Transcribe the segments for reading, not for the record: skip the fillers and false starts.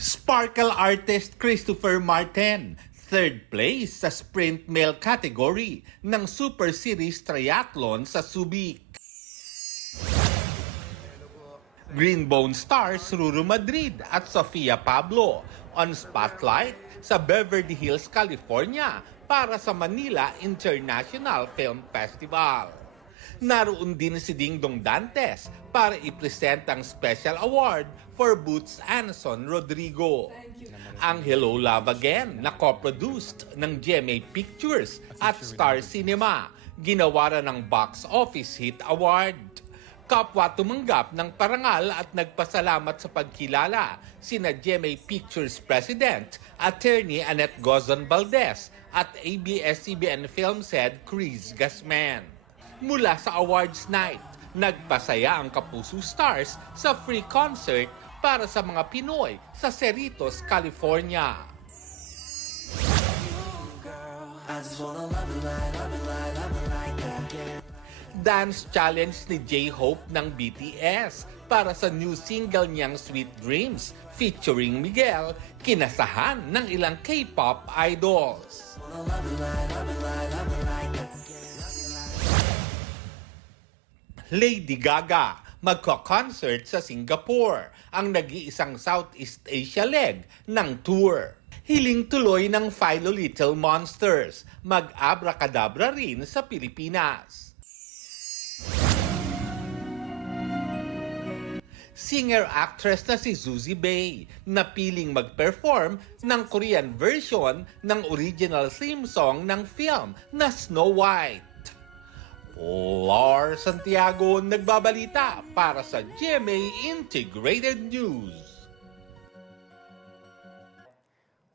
Sparkle artist Christopher Martin, third place sa sprint male category ng Super Series Triathlon sa Subic. Greenbone stars Ruru Madrid at Sofia Pablo on spotlight sa Beverly Hills, California para sa Manila International Film Festival. Naroon din si Dingdong Dantes para i-present ang special award for Boots Anson Rodrigo. Ang Hello Love Again na co-produced ng GMA Pictures at Star Cinema, ginawaran ng Box Office Hit Award. Kapwa tumanggap ng parangal at nagpasalamat sa pagkilala sina GMA Pictures President, Attorney Annette Gozon Valdez at ABS-CBN Films Head Chris Gasman. Mula sa awards night, nagpasaya ang Kapuso Stars sa free concert para sa mga Pinoy sa Cerritos, California. Dance challenge ni J-Hope ng BTS para sa new single niyang Sweet Dreams featuring Miguel, kinasahan ng ilang K-pop idols. Lady Gaga magko-concert sa Singapore, ang nag-iisang Southeast Asia leg ng tour. Hiling tuloy ng Philo Little Monsters, mag-abracadabra rin sa Pilipinas. Singer-actress na si Suzy Bay, napiling mag-perform ng Korean version ng original theme song ng film na Snow White. Lars Santiago nagbabalita para sa GMA Integrated News.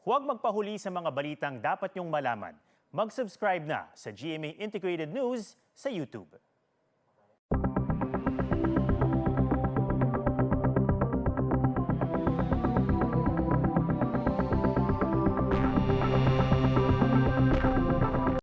Huwag magpahuli sa mga balitang dapat niyong malaman. Mag-subscribe na sa GMA Integrated News sa YouTube.